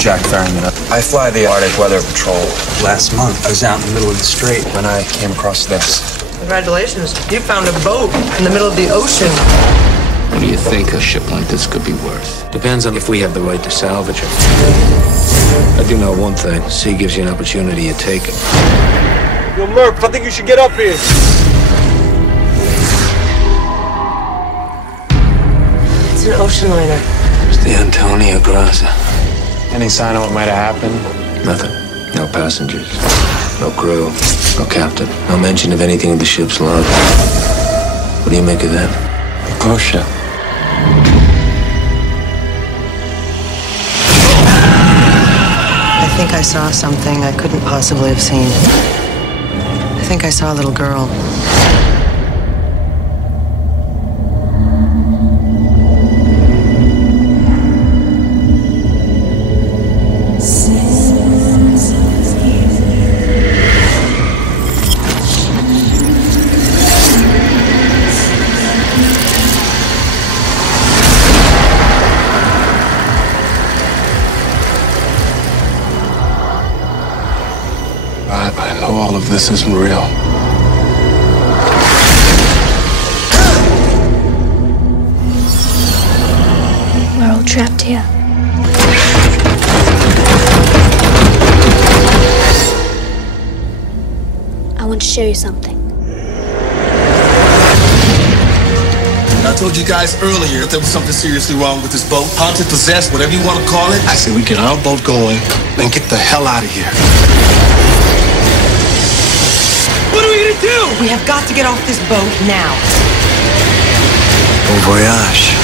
Jack Farrington. I fly the Arctic Weather Patrol. Last month, I was out in the middle of the strait when I came across this. Congratulations, you found a boat in the middle of the ocean. What do you think a ship like this could be worth? Depends on if we have the right to salvage it. I do know one thing. Sea gives you an opportunity, you take it. Yo, Murph, I think you should get up here. It's an ocean liner. It's the Antonio Graza. Any sign of what might have happened? Nothing. No passengers. No crew. No captain. No mention of anything in the ship's log. What do you make of that? A ghost ship. I think I saw something I couldn't possibly have seen. I think I saw a little girl. I know all of this isn't real. We're all trapped here. I want to show you something. I told you guys earlier that there was something seriously wrong with this boat. Haunted, possessed, whatever you want to call it. I say we get our boat going and get the hell out of here. What are we gonna do? We have got to get off this boat now. Bon voyage.